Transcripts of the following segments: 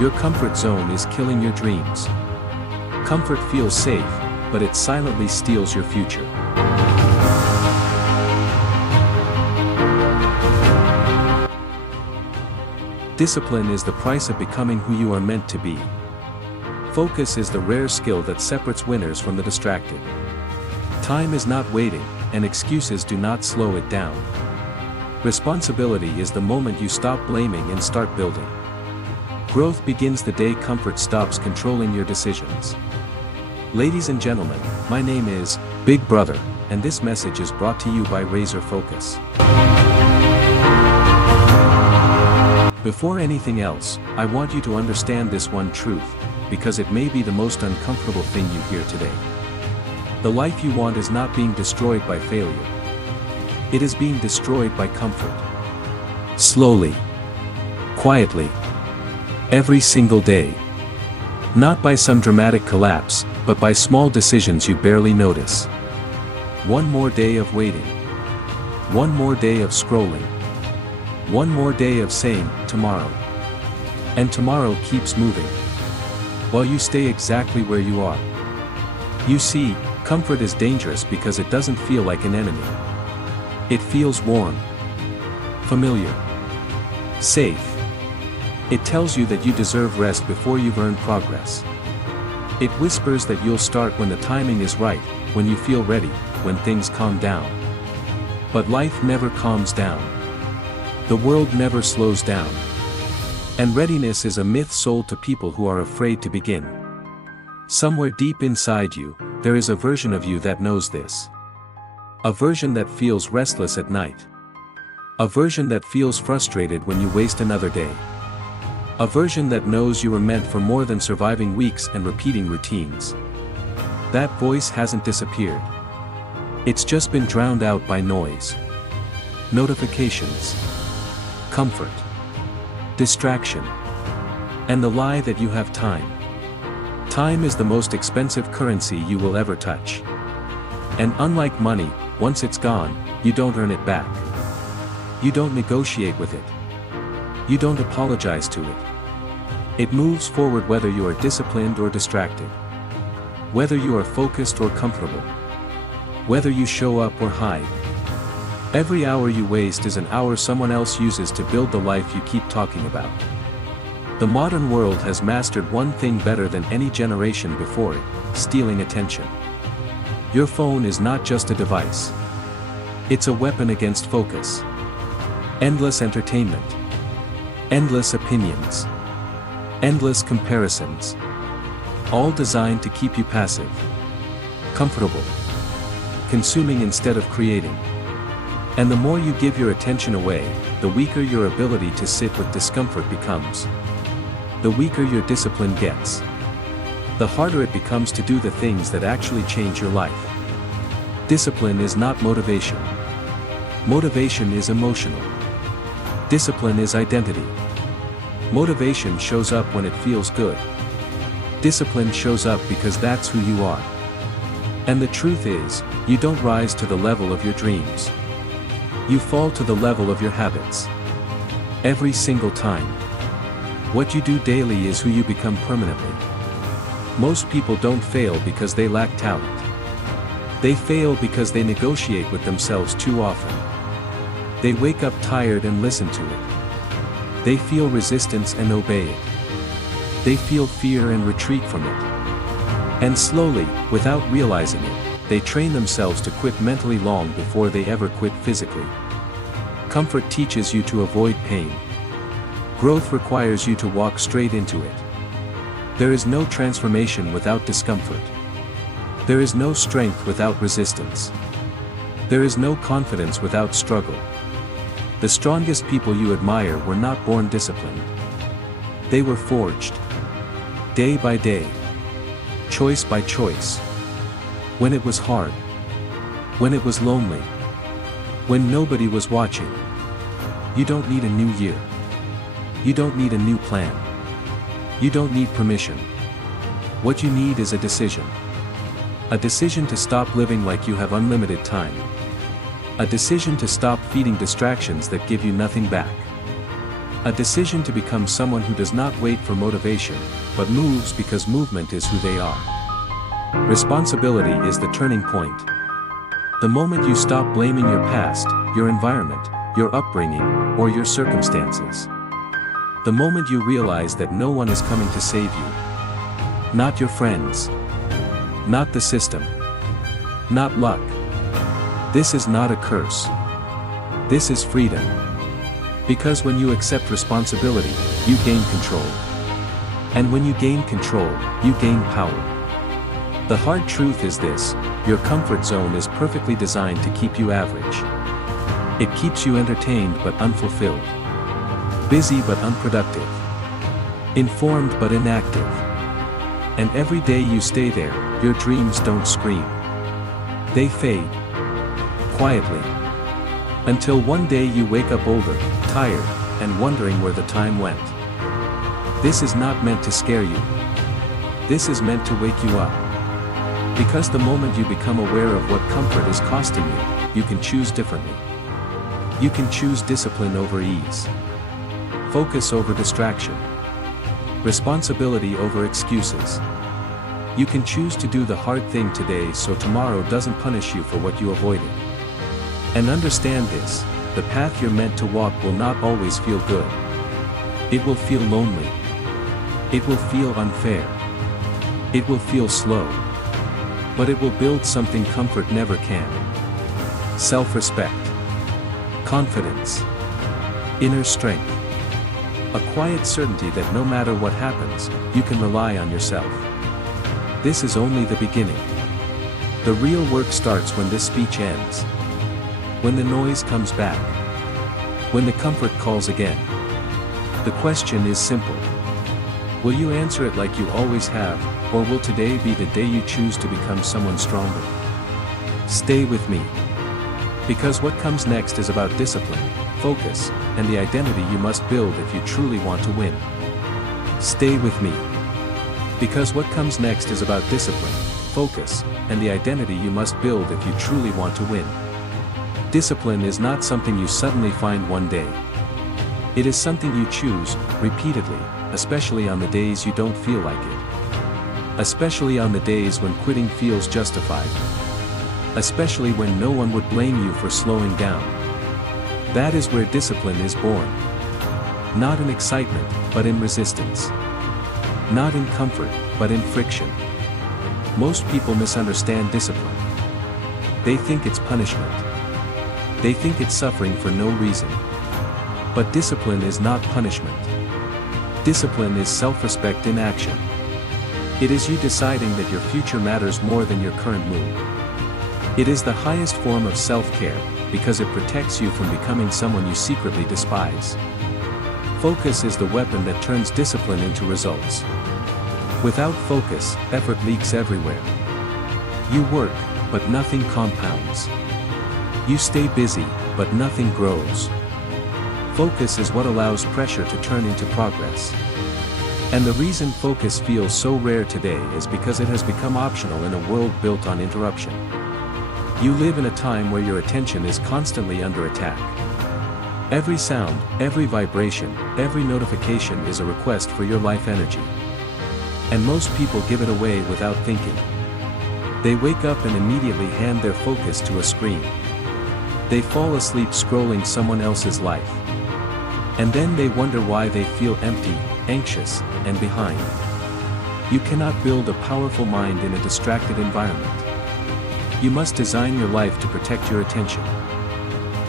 Your comfort zone is killing your dreams. Comfort feels safe, but it silently steals your future. Discipline is the price of becoming who you are meant to be. Focus is the rare skill that separates winners from the distracted. Time is not waiting, and excuses do not slow it down. Responsibility is the moment you stop blaming and start building. Growth begins the day comfort stops controlling your decisions. Ladies and gentlemen, my name is Big Brother, and this message is brought to you by Razor Focus. Before anything else, I want you to understand this one truth, because it may be the most uncomfortable thing you hear today. The life you want is not being destroyed by failure. It is being destroyed by comfort. Slowly. Quietly. Every single day. Not by some dramatic collapse, but by small decisions you barely notice. One more day of waiting. One more day of scrolling. One more day of saying, tomorrow. And tomorrow keeps moving. While you stay exactly where you are. You see, comfort is dangerous because it doesn't feel like an enemy. It feels warm. Familiar. Safe. It tells you that you deserve rest before you've earned progress. It whispers that you'll start when the timing is right, when you feel ready, when things calm down. But life never calms down. The world never slows down. And readiness is a myth sold to people who are afraid to begin. Somewhere deep inside you, there is a version of you that knows this. A version that feels restless at night. A version that feels frustrated when you waste another day. A version that knows you were meant for more than surviving weeks and repeating routines. That voice hasn't disappeared. It's just been drowned out by noise. Notifications. Comfort. Distraction. And the lie that you have time. Time is the most expensive currency you will ever touch. And unlike money, once it's gone, you don't earn it back. You don't negotiate with it. You don't apologize to it. It moves forward whether you are disciplined or distracted. Whether you are focused or comfortable. Whether you show up or hide. Every hour you waste is an hour someone else uses to build the life you keep talking about. The modern world has mastered one thing better than any generation before it: stealing attention. Your phone is not just a device. It's a weapon against focus. Endless entertainment. Endless opinions. Endless comparisons. All designed to keep you passive. Comfortable. Consuming instead of creating. And the more you give your attention away, the weaker your ability to sit with discomfort becomes. The weaker your discipline gets. The harder it becomes to do the things that actually change your life. Discipline is not motivation. Motivation is emotional. Discipline is identity. Motivation shows up when it feels good. Discipline shows up because that's who you are. And the truth is, you don't rise to the level of your dreams. You fall to the level of your habits. Every single time. What you do daily is who you become permanently. Most people don't fail because they lack talent. They fail because they negotiate with themselves too often. They wake up tired and listen to it. They feel resistance and obey it. They feel fear and retreat from it. And slowly, without realizing it, they train themselves to quit mentally long before they ever quit physically. Comfort teaches you to avoid pain. Growth requires you to walk straight into it. There is no transformation without discomfort. There is no strength without resistance. There is no confidence without struggle. The strongest people you admire were not born disciplined. They were forged. Day by day. Choice by choice. When it was hard. When it was lonely. When nobody was watching. You don't need a new year. You don't need a new plan. You don't need permission. What you need is a decision. A decision to stop living like you have unlimited time. A decision to stop feeding distractions that give you nothing back. A decision to become someone who does not wait for motivation, but moves because movement is who they are. Responsibility is the turning point. The moment you stop blaming your past, your environment, your upbringing, or your circumstances. The moment you realize that no one is coming to save you. Not your friends. Not the system. Not luck. This is not a curse. This is freedom. Because when you accept responsibility, you gain control. And when you gain control, you gain power. The hard truth is this: your comfort zone is perfectly designed to keep you average. It keeps you entertained but unfulfilled. Busy but unproductive. Informed but inactive. And every day you stay there, your dreams don't scream. They fade. Quietly. Until one day you wake up older, tired, and wondering where the time went. This is not meant to scare you. This is meant to wake you up. Because the moment you become aware of what comfort is costing you, you can choose differently. You can choose discipline over ease. Focus over distraction. Responsibility over excuses. You can choose to do the hard thing today so tomorrow doesn't punish you for what you avoided. And understand this: the path you're meant to walk will not always feel good. It will feel lonely. It will feel unfair. It will feel slow. But it will build something comfort never can. Self-respect. Confidence. Inner strength. A quiet certainty that no matter what happens, you can rely on yourself. This is only the beginning. The real work starts when this speech ends. When the noise comes back. When the comfort calls again. The question is simple. Will you answer it like you always have, or will today be the day you choose to become someone stronger? Stay with me. Because what comes next is about discipline, focus, and the identity you must build if you truly want to win. Stay with me. Because what comes next is about discipline, focus, and the identity you must build if you truly want to win. Discipline is not something you suddenly find one day. It is something you choose, repeatedly, especially on the days you don't feel like it. Especially on the days when quitting feels justified. Especially when no one would blame you for slowing down. That is where discipline is born. Not in excitement, but in resistance. Not in comfort, but in friction. Most people misunderstand discipline. They think it's punishment. They think it's suffering for no reason. But discipline is not punishment. Discipline is self-respect in action. It is you deciding that your future matters more than your current mood. It is the highest form of self-care, because it protects you from becoming someone you secretly despise. Focus is the weapon that turns discipline into results. Without focus, effort leaks everywhere. You work, but nothing compounds. You stay busy, but nothing grows. Focus is what allows pressure to turn into progress. And the reason focus feels so rare today is because it has become optional in a world built on interruption. You live in a time where your attention is constantly under attack. Every sound, every vibration, every notification is a request for your life energy. And most people give it away without thinking. They wake up and immediately hand their focus to a screen. They fall asleep scrolling someone else's life. And then they wonder why they feel empty, anxious, and behind. You cannot build a powerful mind in a distracted environment. You must design your life to protect your attention.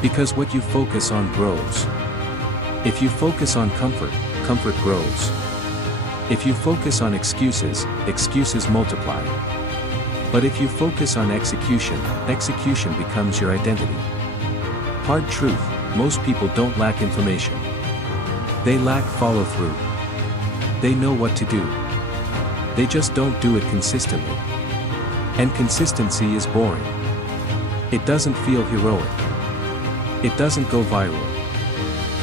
Because what you focus on grows. If you focus on comfort, comfort grows. If you focus on excuses, excuses multiply. But if you focus on execution, execution becomes your identity. Hard truth: most people don't lack information. They lack follow-through. They know what to do. They just don't do it consistently. And consistency is boring. It doesn't feel heroic. It doesn't go viral.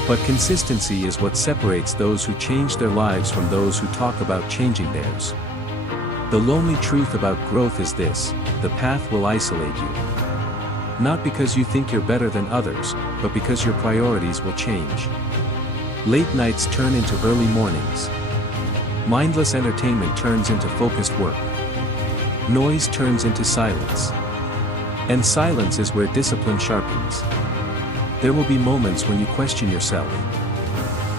But consistency is what separates those who change their lives from those who talk about changing theirs. The lonely truth about growth is this: the path will isolate you. Not because you think you're better than others, but because your priorities will change. Late nights turn into early mornings. Mindless entertainment turns into focused work. Noise turns into silence. And silence is where discipline sharpens. There will be moments when you question yourself.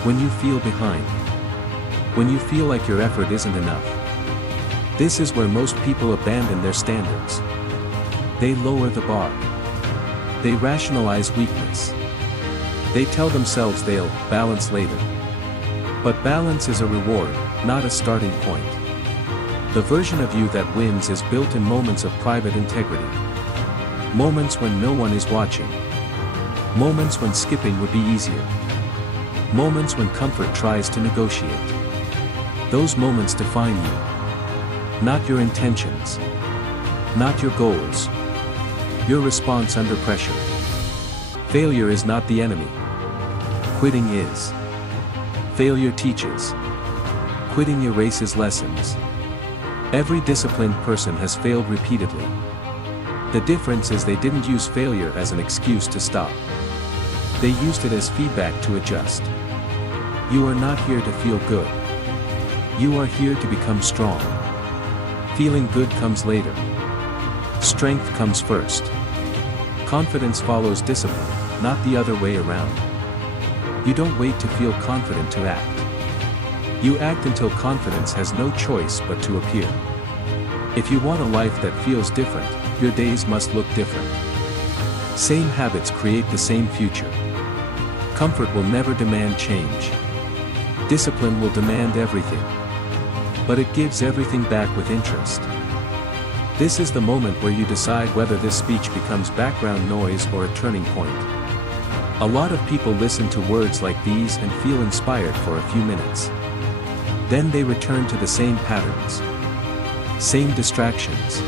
When you feel behind. When you feel like your effort isn't enough. This is where most people abandon their standards. They lower the bar. They rationalize weakness. They tell themselves they'll balance later. But balance is a reward, not a starting point. The version of you that wins is built in moments of private integrity. Moments when no one is watching. Moments when skipping would be easier. Moments when comfort tries to negotiate. Those moments define you. Not your intentions. Not your goals. Your response under pressure. Failure is not the enemy. Quitting is. Failure teaches. Quitting erases lessons. Every disciplined person has failed repeatedly. The difference is they didn't use failure as an excuse to stop. They used it as feedback to adjust. You are not here to feel good. You are here to become strong. Feeling good comes later. Strength comes first. Confidence follows discipline, not the other way around. You don't wait to feel confident to act. You act until confidence has no choice but to appear. If you want a life that feels different, your days must look different. Same habits create the same future. Comfort will never demand change. Discipline will demand everything. But it gives everything back with interest. This is the moment where you decide whether this speech becomes background noise or a turning point. A lot of people listen to words like these and feel inspired for a few minutes. Then they return to the same patterns. Same distractions.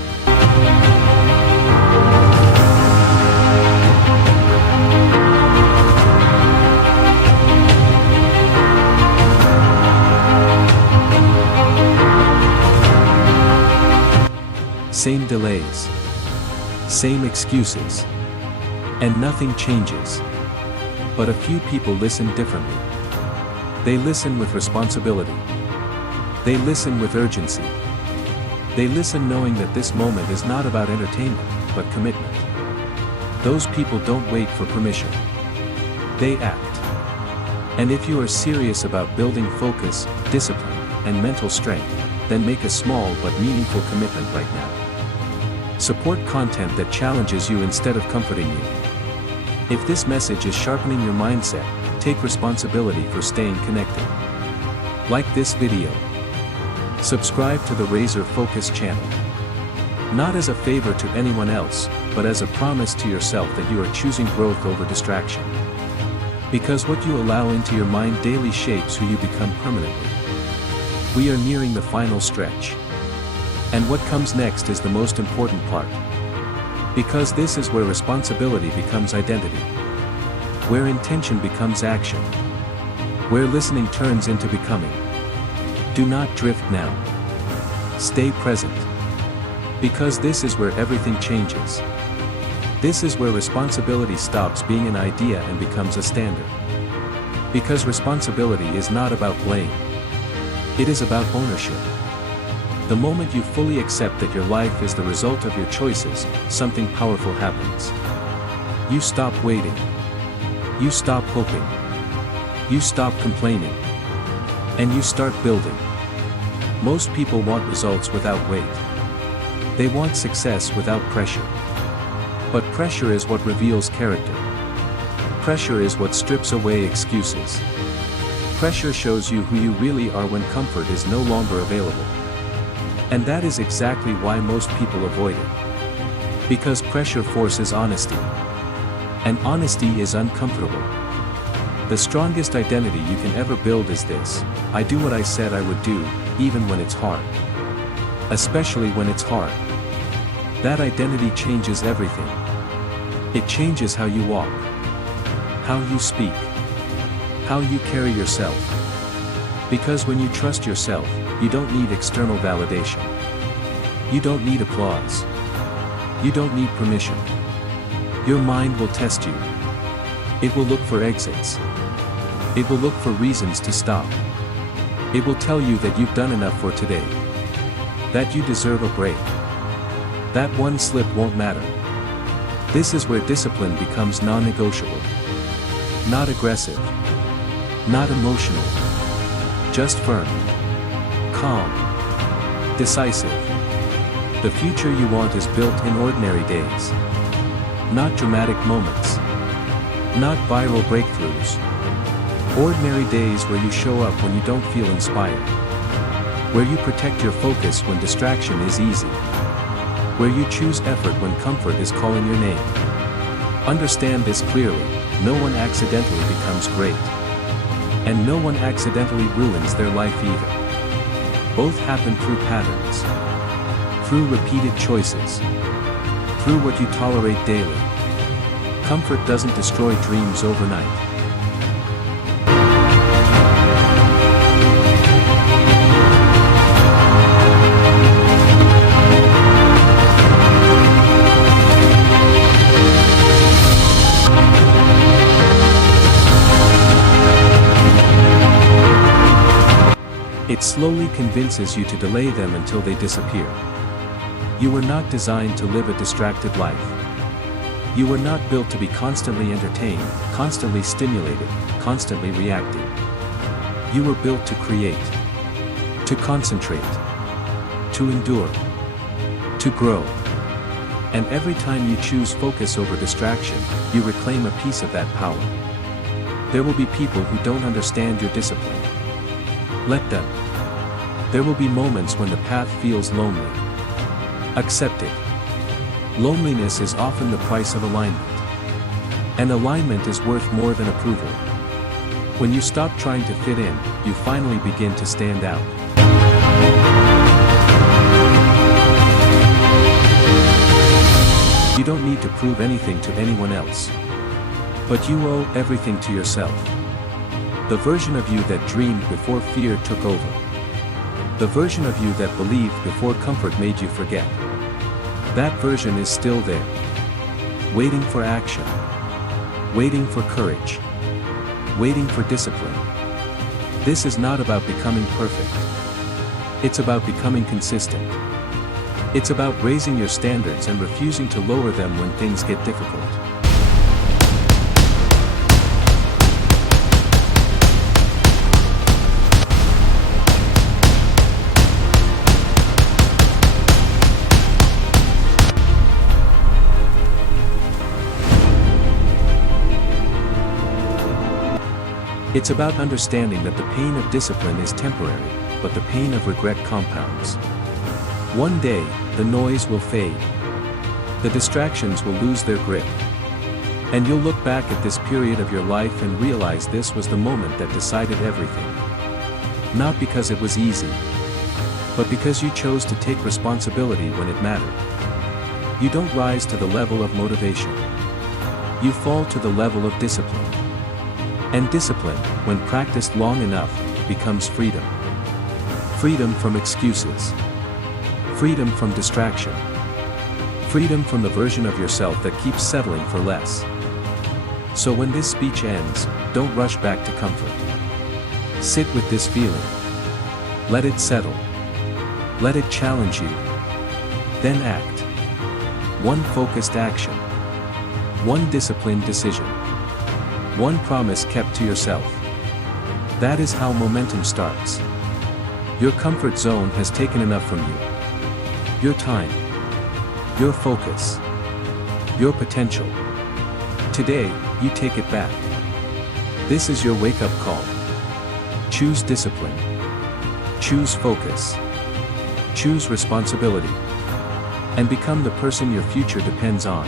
Same delays. Same excuses. And nothing changes. But a few people listen differently. They listen with responsibility. They listen with urgency. They listen knowing that this moment is not about entertainment, but commitment. Those people don't wait for permission. They act. And if you are serious about building focus, discipline, and mental strength, then make a small but meaningful commitment right now. Support content that challenges you instead of comforting you. If this message is sharpening your mindset, take responsibility for staying connected. Like this video. Subscribe to the Razor Focus channel. Not as a favor to anyone else, but as a promise to yourself that you are choosing growth over distraction. Because what you allow into your mind daily shapes who you become permanently. We are nearing the final stretch. And what comes next is the most important part. Because this is where responsibility becomes identity. Where intention becomes action. Where listening turns into becoming. Do not drift now. Stay present. Because this is where everything changes. This is where responsibility stops being an idea and becomes a standard. Because responsibility is not about blame. It is about ownership. The moment you fully accept that your life is the result of your choices, something powerful happens. You stop waiting. You stop hoping. You stop complaining. And you start building. Most people want results without wait. They want success without pressure. But pressure is what reveals character. Pressure is what strips away excuses. Pressure shows you who you really are when comfort is no longer available. And that is exactly why most people avoid it. Because pressure forces honesty. And honesty is uncomfortable. The strongest identity you can ever build is this: I do what I said I would do, even when it's hard. Especially when it's hard. That identity changes everything. It changes how you walk. How you speak. How you carry yourself. Because when you trust yourself, you don't need external validation. You don't need applause. You don't need permission. Your mind will test you. It will look for exits. It will look for reasons to stop. It will tell you that you've done enough for today. That you deserve a break. That one slip won't matter. This is where discipline becomes non-negotiable. Not aggressive. Not emotional. Just firm. Calm. Decisive. The future you want is built in ordinary days. Not dramatic moments. Not viral breakthroughs. Ordinary days where you show up when you don't feel inspired. Where you protect your focus when distraction is easy. Where you choose effort when comfort is calling your name. Understand this clearly: no one accidentally becomes great. And no one accidentally ruins their life either. Both happen through patterns. Through repeated choices. Through what you tolerate daily. Comfort doesn't destroy dreams overnight. It slowly convinces you to delay them until they disappear. You were not designed to live a distracted life. You were not built to be constantly entertained, constantly stimulated, constantly reacting. You were built to create, to concentrate, to endure, to grow. And every time you choose focus over distraction, you reclaim a piece of that power. There will be people who don't understand your discipline. Let them. There will be moments when the path feels lonely. Accept it. Loneliness is often the price of alignment. And alignment is worth more than approval. When you stop trying to fit in, you finally begin to stand out. You don't need to prove anything to anyone else. But you owe everything to yourself. The version of you that dreamed before fear took over. The version of you that believed before comfort made you forget. That version is still there. Waiting for action. Waiting for courage. Waiting for discipline. This is not about becoming perfect. It's about becoming consistent. It's about raising your standards and refusing to lower them when things get difficult. It's about understanding that the pain of discipline is temporary, but the pain of regret compounds. One day, the noise will fade. The distractions will lose their grip. And you'll look back at this period of your life and realize this was the moment that decided everything. Not because it was easy, but because you chose to take responsibility when it mattered. You don't rise to the level of motivation. You fall to the level of discipline. And discipline, when practiced long enough, becomes freedom. Freedom from excuses. Freedom from distraction. Freedom from the version of yourself that keeps settling for less. So when this speech ends, don't rush back to comfort. Sit with this feeling. Let it settle. Let it challenge you. Then act. One focused action. One disciplined decision. One promise kept to yourself. That is how momentum starts. Your comfort zone has taken enough from you. Your time. Your focus. Your potential. Today, you take it back. This is your wake-up call. Choose discipline. Choose focus. Choose responsibility. And become the person your future depends on.